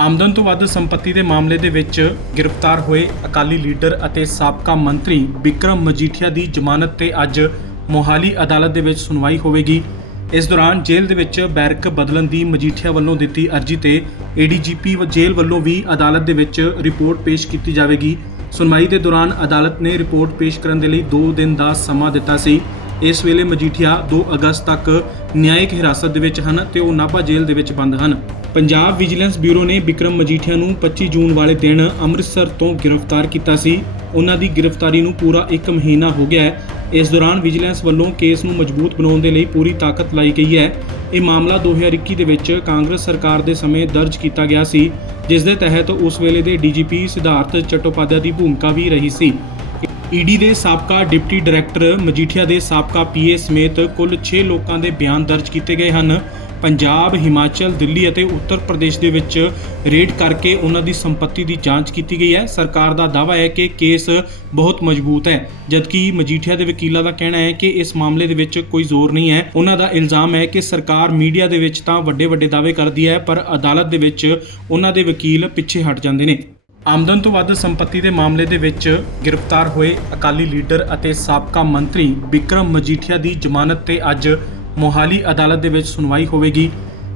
ਆਮਦਨ ਤੋਂ ਵੱਧ ਸੰਪਤੀ ਦੇ ਮਾਮਲੇ ਦੇ ਵਿੱਚ ਗ੍ਰਿਫਤਾਰ ਹੋਏ ਅਕਾਲੀ ਲੀਡਰ ਅਤੇ ਸਾਬਕਾ ਮੰਤਰੀ ਵਿਕਰਮ ਮਜੀਠੀਆ ਦੀ ਜ਼ਮਾਨਤ ਤੇ ਅੱਜ ਮੋਹਾਲੀ ਅਦਾਲਤ ਦੇ ਵਿੱਚ ਸੁਣਵਾਈ ਹੋਵੇਗੀ। ਇਸ ਦੌਰਾਨ ਜੇਲ੍ਹ ਦੇ ਵਿੱਚ ਬੈਰਕ ਬਦਲਣ ਦੀ ਮਜੀਠੀਆ ਵੱਲੋਂ ਦਿੱਤੀ ਅਰਜ਼ੀ ਤੇ ਏਡੀਜੀਪੀ ਵ ਜੇਲ੍ਹ ਵੱਲੋਂ ਵੀ ਅਦਾਲਤ ਦੇ ਵਿੱਚ ਰਿਪੋਰਟ ਪੇਸ਼ ਕੀਤੀ ਜਾਵੇਗੀ। ਸੁਣਵਾਈ ਦੇ ਦੌਰਾਨ ਅਦਾਲਤ ਨੇ ਰਿਪੋਰਟ ਪੇਸ਼ ਕਰਨ ਦੇ ਲਈ 2 ਦਿਨ ਦਾ ਸਮਾਂ ਦਿੱਤਾ ਸੀ। ਇਸ ਵੇਲੇ ਮਜੀਠੀਆ 2 ਅਗਸਤ ਤੱਕ ਨਿਆਇਕ ਹਿਰਾਸਤ ਦੇ ਵਿੱਚ ਹਨ ਤੇ ਉਹ ਨਾਭਾ ਜੇਲ੍ਹ ਦੇ ਵਿੱਚ ਬੰਦ ਹਨ। ਪੰਜਾਬ ਵਿਜੀਲੈਂਸ ਬਿਊਰੋ ਨੇ ਵਿਕਰਮ ਮਜੀਠੀਆ ਨੂੰ 25 ਜੂਨ ਵਾਲੇ ਦਿਨ ਅੰਮ੍ਰਿਤਸਰ ਤੋਂ ਗ੍ਰਿਫਤਾਰ ਕੀਤਾ ਸੀ। ਉਹਨਾਂ ਦੀ ਗ੍ਰਿਫਤਾਰੀ ਨੂੰ ਪੂਰਾ 1 ਮਹੀਨਾ ਹੋ ਗਿਆ ਹੈ। ਇਸ ਦੌਰਾਨ ਵਿਜੀਲੈਂਸ ਵੱਲੋਂ ਕੇਸ ਨੂੰ ਮਜ਼ਬੂਤ ਬਣਾਉਣ ਦੇ ਲਈ ਪੂਰੀ ਤਾਕਤ ਲਾਈ ਗਈ ਹੈ। ਇਹ ਮਾਮਲਾ 2021 ਦੇ ਵਿੱਚ ਕਾਂਗਰਸ ਸਰਕਾਰ ਦੇ ਸਮੇਂ ਦਰਜ ਕੀਤਾ ਗਿਆ ਸੀ, ਜਿਸ ਦੇ ਤਹਿਤ ਉਸ ਵੇਲੇ ਦੇ ਡੀਜੀਪੀ ਸਿਧਾਰਥ ਚਟੋਪਾਧਿਆ ਦੀ ਭੂਮਿਕਾ ਵੀ ਰਹੀ ਸੀ। ਈਡੀ ਦੇ ਸਾਬਕਾ ਡਿਪਟੀ ਡਾਇਰੈਕਟਰ ਮਜੀਠੀਆ ਦੇ ਸਾਬਕਾ ਪੀਏ ਸਮੇਤ ਕੁੱਲ 6 ਲੋਕਾਂ ਦੇ ਬਿਆਨ ਦਰਜ ਕੀਤੇ ਗਏ ਹਨ। ਪੰਜਾਬ, ਹਿਮਾਚਲ, ਦਿੱਲੀ ਅਤੇ ਉੱਤਰ ਪ੍ਰਦੇਸ਼ ਦੇ ਵਿੱਚ ਰੇਡ ਕਰਕੇ ਉਹਨਾਂ ਦੀ ਸੰਪਤੀ ਦੀ ਜਾਂਚ ਕੀਤੀ ਗਈ ਹੈ। ਸਰਕਾਰ ਦਾ ਦਾਅਵਾ ਹੈ ਕਿ ਕੇਸ ਬਹੁਤ ਮਜ਼ਬੂਤ ਹੈ, ਜਦਕਿ ਮਜੀਠੀਆ ਦੇ ਵਕੀਲਾਂ ਦਾ ਕਹਿਣਾ ਹੈ ਕਿ ਇਸ ਮਾਮਲੇ ਦੇ ਵਿੱਚ ਕੋਈ ਜ਼ੋਰ ਨਹੀਂ ਹੈ। ਉਹਨਾਂ ਦਾ ਇਲਜ਼ਾਮ ਹੈ ਕਿ ਸਰਕਾਰ ਮੀਡੀਆ ਦੇ ਵਿੱਚ ਤਾਂ ਵੱਡੇ ਵੱਡੇ ਦਾਅਵੇ ਕਰਦੀ ਹੈ, ਪਰ ਅਦਾਲਤ ਦੇ ਵਿੱਚ ਉਹਨਾਂ ਦੇ ਵਕੀਲ ਪਿੱਛੇ ਹਟ ਜਾਂਦੇ ਨੇ। ਆਮਦਨ ਤੋਂ ਵੱਧ ਸੰਪਤੀ ਦੇ ਮਾਮਲੇ ਦੇ ਵਿੱਚ ਗ੍ਰਿਫਤਾਰ ਹੋਏ ਅਕਾਲੀ ਲੀਡਰ ਅਤੇ ਸਾਬਕਾ ਮੰਤਰੀ ਵਿਕਰਮ ਮਜੀਠੀਆ ਦੀ ਜ਼ਮਾਨਤ ਤੇ ਅੱਜ ਮੋਹਾਲੀ ਅਦਾਲਤ ਦੇ ਵਿੱਚ ਸੁਣਵਾਈ ਹੋਵੇਗੀ।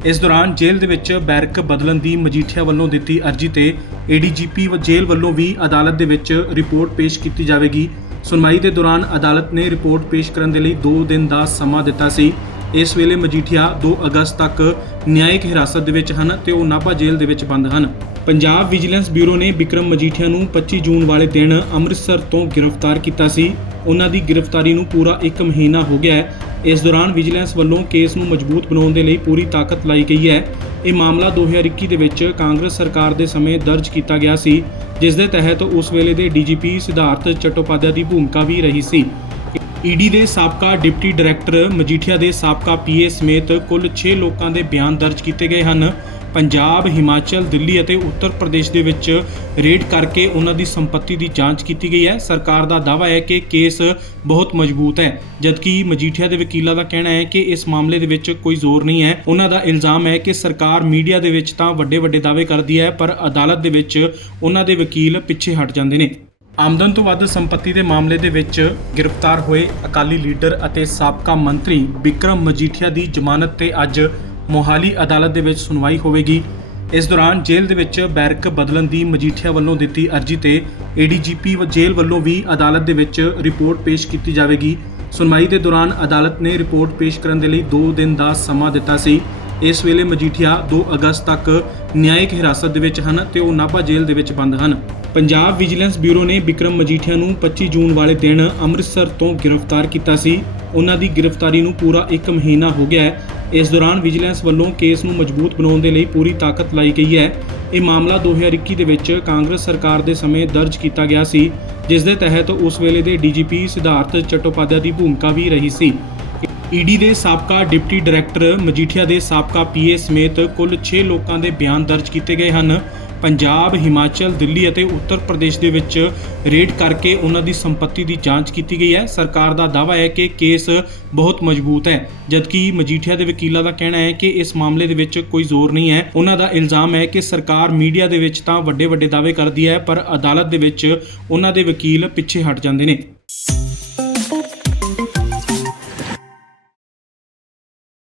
ਇਸ ਦੌਰਾਨ ਜੇਲ੍ਹ ਦੇ ਵਿੱਚ ਬੈਰਕ ਬਦਲਣ ਦੀ ਮਜੀਠੀਆ ਵੱਲੋਂ ਦਿੱਤੀ ਅਰਜ਼ੀ ਤੇ ਏਡੀਜੀਪੀ ਵ ਜੇਲ੍ਹ ਵੱਲੋਂ ਵੀ ਅਦਾਲਤ ਦੇ ਵਿੱਚ ਰਿਪੋਰਟ ਪੇਸ਼ ਕੀਤੀ ਜਾਵੇਗੀ। ਸੁਣਵਾਈ ਦੇ ਦੌਰਾਨ ਅਦਾਲਤ ਨੇ ਰਿਪੋਰਟ ਪੇਸ਼ ਕਰਨ ਦੇ ਲਈ 2 ਦਿਨ ਦਾ ਸਮਾਂ ਦਿੱਤਾ ਸੀ। ਇਸ ਵੇਲੇ ਮਜੀਠੀਆ 2 ਅਗਸਤ ਤੱਕ ਨਿਆਇਕ ਹਿਰਾਸਤ ਦੇ ਵਿੱਚ ਹਨ ਤੇ ਉਹ ਨਾਭਾ ਜੇਲ੍ਹ ਦੇ ਵਿੱਚ ਬੰਦ ਹਨ। ਪੰਜਾਬ ਵਿਜੀਲੈਂਸ ਬਿਊਰੋ ਨੇ ਵਿਕਰਮ ਮਜੀਠੀਆ ਨੂੰ 25 ਜੂਨ ਵਾਲੇ ਦਿਨ ਅੰਮ੍ਰਿਤਸਰ ਤੋਂ ਗ੍ਰਿਫਤਾਰ ਕੀਤਾ ਸੀ। ਉਹਨਾਂ ਦੀ ਗ੍ਰਿਫਤਾਰੀ ਨੂੰ ਪੂਰਾ 1 ਮਹੀਨਾ ਹੋ ਗਿਆ ਹੈ। ਇਸ ਦੌਰਾਨ ਵਿਜੀਲੈਂਸ ਵੱਲੋਂ ਕੇਸ ਨੂੰ ਮਜ਼ਬੂਤ ਬਣਾਉਣ ਦੇ ਲਈ ਪੂਰੀ ਤਾਕਤ ਲਾਈ ਗਈ ਹੈ। ਇਹ ਮਾਮਲਾ 2021 ਦੇ ਵਿੱਚ ਕਾਂਗਰਸ ਸਰਕਾਰ ਦੇ ਸਮੇਂ ਦਰਜ ਕੀਤਾ ਗਿਆ ਸੀ, ਜਿਸ ਦੇ ਤਹਿਤ ਉਸ ਵੇਲੇ ਦੇ ਡੀਜੀਪੀ ਸਿਧਾਰਥ ਚਟੋਪਾਧਿਆ ਦੀ ਭੂਮਿਕਾ ਵੀ ਰਹੀ ਸੀ। ਈਡੀ ਦੇ ਸਾਬਕਾ ਡਿਪਟੀ ਡਾਇਰੈਕਟਰ ਮਜੀਠੀਆ ਦੇ ਸਾਬਕਾ ਪੀਏ ਸਮੇਤ ਕੁੱਲ 6 ਲੋਕਾਂ ਦੇ ਬਿਆਨ ਦਰਜ ਕੀਤੇ ਗਏ ਹਨ। ਪੰਜਾਬ, ਹਿਮਾਚਲ, ਦਿੱਲੀ ਅਤੇ ਉੱਤਰ ਪ੍ਰਦੇਸ਼ ਦੇ ਵਿੱਚ ਰੇਡ ਕਰਕੇ ਉਹਨਾਂ ਦੀ ਸੰਪਤੀ ਦੀ ਜਾਂਚ ਕੀਤੀ ਗਈ ਹੈ। ਸਰਕਾਰ ਦਾ ਦਾਅਵਾ ਹੈ ਕਿ ਕੇਸ ਬਹੁਤ ਮਜ਼ਬੂਤ ਹੈ, ਜਦਕਿ ਮਜੀਠੀਆ ਦੇ ਵਕੀਲਾਂ ਦਾ ਕਹਿਣਾ ਹੈ ਕਿ ਇਸ ਮਾਮਲੇ ਦੇ ਵਿੱਚ ਕੋਈ ਜ਼ੋਰ ਨਹੀਂ ਹੈ। ਉਹਨਾਂ ਦਾ ਇਲਜ਼ਾਮ ਹੈ ਕਿ ਸਰਕਾਰ ਮੀਡੀਆ ਦੇ ਵਿੱਚ ਤਾਂ ਵੱਡੇ ਵੱਡੇ ਦਾਅਵੇ ਕਰਦੀ ਹੈ, ਪਰ ਅਦਾਲਤ ਦੇ ਵਿੱਚ ਉਹਨਾਂ ਦੇ ਵਕੀਲ ਪਿੱਛੇ ਹਟ ਜਾਂਦੇ ਨੇ। ਆਮਦਨ ਤੋਂ ਵੱਧ ਸੰਪਤੀ ਦੇ ਮਾਮਲੇ ਦੇ ਵਿੱਚ ਗ੍ਰਿਫਤਾਰ ਹੋਏ ਅਕਾਲੀ ਲੀਡਰ ਅਤੇ ਸਾਬਕਾ ਮੰਤਰੀ ਵਿਕਰਮ ਮਜੀਠੀਆ ਦੀ ਜ਼ਮਾਨਤ ਤੇ ਅੱਜ ਮੋਹਾਲੀ ਅਦਾਲਤ ਦੇ ਵਿੱਚ ਸੁਣਵਾਈ ਹੋਵੇਗੀ। ਇਸ ਦੌਰਾਨ ਜੇਲ੍ਹ ਦੇ ਵਿੱਚ ਬੈਰਕ ਬਦਲਣ ਦੀ ਮਜੀਠੀਆ ਵੱਲੋਂ ਦਿੱਤੀ ਅਰਜ਼ੀ ਤੇ ਏਡੀਜੀਪੀ ਵ ਜੇਲ੍ਹ ਵੱਲੋਂ ਵੀ ਅਦਾਲਤ ਦੇ ਵਿੱਚ ਰਿਪੋਰਟ ਪੇਸ਼ ਕੀਤੀ ਜਾਵੇਗੀ। ਸੁਣਵਾਈ ਦੇ ਦੌਰਾਨ ਅਦਾਲਤ ਨੇ ਰਿਪੋਰਟ ਪੇਸ਼ ਕਰਨ ਦੇ ਲਈ 2 ਦਿਨ ਦਾ ਸਮਾਂ ਦਿੱਤਾ ਸੀ। ਇਸ ਵੇਲੇ ਮਜੀਠੀਆ 2 ਅਗਸਤ ਤੱਕ ਨਿਆਇਕ ਹਿਰਾਸਤ ਦੇ ਵਿੱਚ ਹਨ ਤੇ ਉਹ ਨਾਭਾ ਜੇਲ੍ਹ ਦੇ ਵਿੱਚ ਬੰਦ ਹਨ। ਪੰਜਾਬ ਵਿਜੀਲੈਂਸ ਬਿਊਰੋ ਨੇ ਵਿਕਰਮ ਮਜੀਠੀਆ ਨੂੰ 25 ਜੂਨ ਵਾਲੇ ਦਿਨ ਅੰਮ੍ਰਿਤਸਰ ਤੋਂ ਗ੍ਰਿਫਤਾਰ ਕੀਤਾ ਸੀ। ਉਹਨਾਂ ਦੀ ਗ੍ਰਿਫਤਾਰੀ ਨੂੰ ਪੂਰਾ 1 ਮਹੀਨਾ ਹੋ ਗਿਆ ਹੈ ਇਸ ਦੌਰਾਨ ਵਿਜੀਲੈਂਸ ਵੱਲੋਂ ਕੇਸ ਨੂੰ ਮਜ਼ਬੂਤ ਬਣਾਉਣ ਦੇ ਲਈ ਪੂਰੀ ਤਾਕਤ ਲਾਈ ਗਈ ਹੈ। ਇਹ ਮਾਮਲਾ 2021 ਦੇ ਵਿੱਚ ਕਾਂਗਰਸ ਸਰਕਾਰ ਦੇ ਸਮੇਂ ਦਰਜ ਕੀਤਾ ਗਿਆ ਸੀ, ਜਿਸ ਦੇ ਤਹਿਤ ਉਸ ਵੇਲੇ ਦੇ ਡੀਜੀਪੀ ਸਿਧਾਰਥ ਚਟੋਪਾਧਿਆ ਦੀ ਭੂਮਿਕਾ ਵੀ ਰਹੀ ਸੀ। ਈਡੀ ਦੇ ਸਾਬਕਾ ਡਿਪਟੀ ਡਾਇਰੈਕਟਰ ਮਜੀਠੀਆ ਦੇ ਸਾਬਕਾ ਪੀਏ ਸਮੇਤ ਕੁੱਲ 6 ਲੋਕਾਂ ਦੇ ਬਿਆਨ ਦਰਜ ਕੀਤੇ ਗਏ ਹਨ। ਪੰਜਾਬ, ਹਿਮਾਚਲ, ਦਿੱਲੀ ਅਤੇ ਉੱਤਰ ਪ੍ਰਦੇਸ਼ ਦੇ ਵਿੱਚ ਰੇਡ ਕਰਕੇ ਉਹਨਾਂ ਦੀ ਸੰਪਤੀ ਦੀ ਜਾਂਚ ਕੀਤੀ ਗਈ ਹੈ। ਸਰਕਾਰ ਦਾ ਦਾਅਵਾ ਹੈ ਕਿ ਕੇਸ ਬਹੁਤ ਮਜ਼ਬੂਤ ਹੈ, ਜਦਕਿ ਮਜੀਠੀਆ ਦੇ ਵਕੀਲਾਂ ਦਾ ਕਹਿਣਾ ਹੈ ਕਿ ਇਸ ਮਾਮਲੇ ਦੇ ਵਿੱਚ ਕੋਈ ਜ਼ੋਰ ਨਹੀਂ ਹੈ। ਉਹਨਾਂ ਦਾ ਇਲਜ਼ਾਮ ਹੈ ਕਿ ਸਰਕਾਰ ਮੀਡੀਆ ਦੇ ਵਿੱਚ ਤਾਂ ਵੱਡੇ ਵੱਡੇ ਦਾਅਵੇ ਕਰਦੀ ਹੈ, ਪਰ ਅਦਾਲਤ ਦੇ ਵਿੱਚ ਉਹਨਾਂ ਦੇ ਵਕੀਲ ਪਿੱਛੇ ਹਟ ਜਾਂਦੇ ਨੇ।